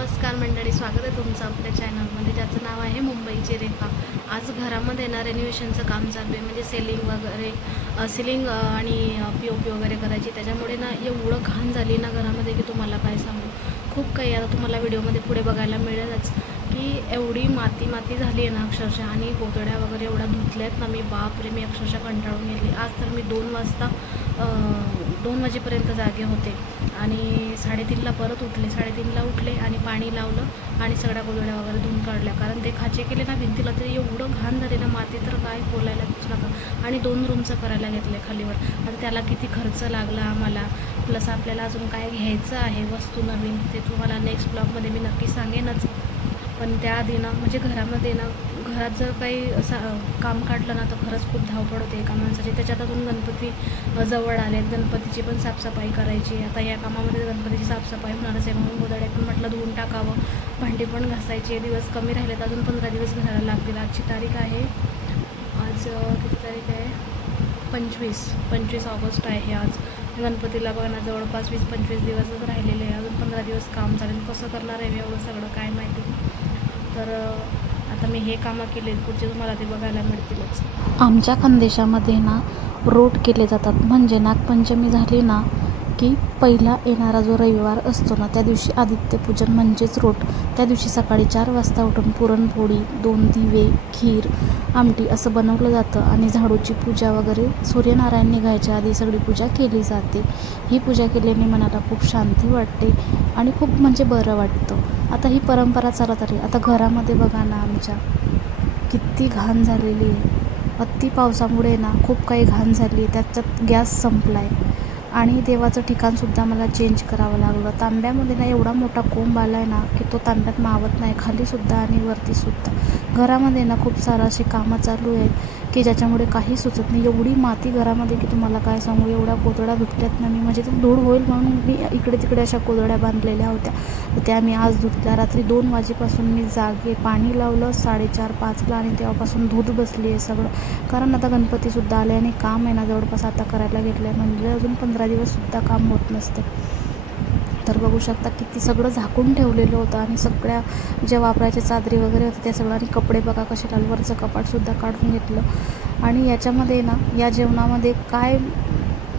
नमस्कार मंडळी, स्वागत आहे तुमचं आपल्या चॅनलमध्ये ज्याचं नाव आहे मुंबईची रेखा। आज घरामध्ये ना रेनोव्हेशनचं काम चालू आहे, म्हणजे सिलिंग आणि POP वगैरे करायची। त्याच्यामुळे ना एवढं घाण झाली ना घरामध्ये की तुम्हाला काय सांगू। खूप काही आता तुम्हाला व्हिडिओमध्ये पुढे बघायला मिळेलच की एवढी माती झाली आहे ना अक्षरशः, आणि गोधड्या वगैरे एवढ्या धुतल्यात ना मी, बापरे, मी अक्षरशः कंटाळून गेली। आज तर मी 2 वाजेपर्यंत जागे होते आणि 3:30ला परत उठले। 3:30ला उठले आणि पाणी लावलं आणि सगळ्या गोधड्या वगैरे धुवून काढल्या, कारण ते खाचे केले ना भिंतीला, तरी एवढं घाण झाले ना माती, तर काय बोलायलाच नका। आणि 2 रूमचं करायला घेतले खालीवर। आता त्याला किती खर्च लागला आम्हाला, प्लस आपल्याला अजून काय घ्यायचं आहे वस्तू नवीन, ते तुम्हाला नेक्स्ट ब्लॉगमध्ये मी नक्की सांगेनच। पण त्याआधी ना म्हणजे घरामध्ये ना, घरात जर काही काम काढलं ना तर खरंच खूप धावपळ होते एका माणसाची। त्याच्यात अजून गणपती जवळ आले, गणपतीची पण साफसफाई करायची। आता या कामामध्ये गणपतीची साफसफाई होणारच आहे, म्हणून गोधड्या पण म्हटलं धुवून टाकावं, भांडी पण घासायची। दिवस कमी राहिलेत, अजून 15 दिवस घराला लागतील। आजची तारीख आहे, आज किती तारीख आहे, 25 ऑगस्ट आहे आज। गणपतीला बघा ना जवळपास 20-25 दिवसच राहिलेले आहे, अजून 15 दिवस काम चालेल। कसं करणार आहे एवढं सगळं काय माहिती। तर आता मी हे कामं केले, पुढचे तुम्हाला ते बघायला मिळतीलच। आमच्या खानदेशामध्ये ना रोट केले जातात, म्हणजे नागपंचमी झाली ना की पहिला येणारा जो रविवार असतो ना त्या दिवशी आदित्यपूजन म्हणजेच रोट। त्या दिवशी सकाळी 4 वाजता उठून पुरणपोळी, 2 दिवे, खीर, आमटी असं बनवलं जातं आणि झाडूची पूजा वगैरे सूर्यनारायण निघायच्या आधी सगळी पूजा केली जाते। ही पूजा केल्याने मनाला खूप शांती वाटते आणि खूप म्हणजे बरं वाटतं। आता ही परंपरा चालत आली। आता घरामध्ये बघा ना आमच्या किती घाण झालेली आहे। अति पावसामुळे ना खूप काही घाण झाली आहे, त्याच्यात गॅस संपला आहे आणि देवाचं ठिकाणसुद्धा मला चेंज करावं लागलं। तांब्यामध्ये ना एवढा मोठा कोंब आला आहे ना की तो तांब्यात मावत नाही, खालीसुद्धा आणि वरतीसुद्धा। घरामध्ये ना खूप सारं असे कामं चालू आहेत की ज्याच्यामुळे काही सुचत नाही। एवढी माती घरामध्ये की तुम्हाला काय सांगू। एवढ्या गोधड्या धुतल्यात ना मी, म्हणजे ते धूळ होईल म्हणून मी इकडे तिकडे अशा गोधड्या बांधलेल्या होत्या, तर त्या मी आज धुतल्या। रात्री 2 वाजेपासून मी जागे, पाणी लावलं 4:30-5ला आणि तेव्हापासून धुत बसली आहे सगळं। कारण आता गणपतीसुद्धा आले आणि काम आहे ना जवळपास आता करायला घेतलं आहे, म्हणजे अजून 15 दिवससुद्धा काम होत नसते। तर बघू शकता किती सगळं झाकून ठेवलेलं होतं आणि सगळ्या ज्या वापरायच्या चादरी वगैरे होत्या त्या सगळं, आणि कपडे बघा कसे लावले, वरचं कपाटसुद्धा काढून घेतलं। आणि याच्यामध्ये ना या जेवणामध्ये काय,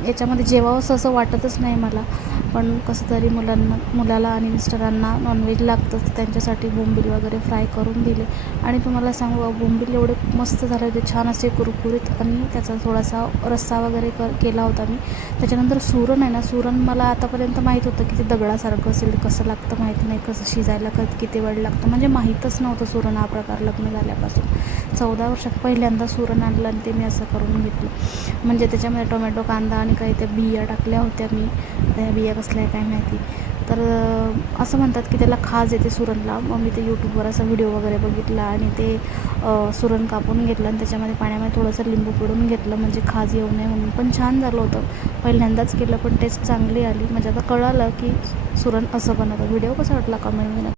याच्यामध्ये जेवावंसं असं वाटतच नाही मला, पण कसं तरी मुलाला आणि मिस्टरांना नॉनव्हेज लागतं, तर त्यांच्यासाठी बोंबील वगैरे फ्राय करून दिले। आणि तुम्हाला सांगू, बोंबील एवढे मस्त झाले होते, छान असे कुरकुरीत, आणि त्याचा थोडासा रस्सा वगैरे केला होता मी। त्याच्यानंतर सुरण आहे ना, सुरण मला आतापर्यंत माहीत होतं की ते दगडासारखं असेल, कसं लागतं माहिती नाही, कसं शिजायला किती वेळ लागतं, म्हणजे माहीतच नव्हतं सुरण हा प्रकार लग्न झाल्यापासून। 14 वर्षात पहिल्यांदा सुरण आणलं आणि ते मी असं करून घेतलं। म्हणजे त्याच्यामध्ये टोमॅटो, कांदा आणि काही त्या बिया टाकल्या होत्या मी, त्या बिया कसल्या काय माहिती। तर असं म्हणतात की त्याला खाज येते सुरणला। मग मी ते यूट्यूबवर असा व्हिडिओ वगैरे बघितला आणि ते सुरण कापून घेतलं आणि त्याच्यामध्ये पाण्यामध्ये थोडंसं लिंबू पिळून घेतलं, म्हणजे खाज येऊ नये म्हणून। पण छान झालं होतं, पहिल्यांदाच केलं पण टेस्ट चांगली आली। म्हणजे आता कळालं की सुरण असं बनवतं। व्हिडिओ कसा वाटला कमेंटमध्ये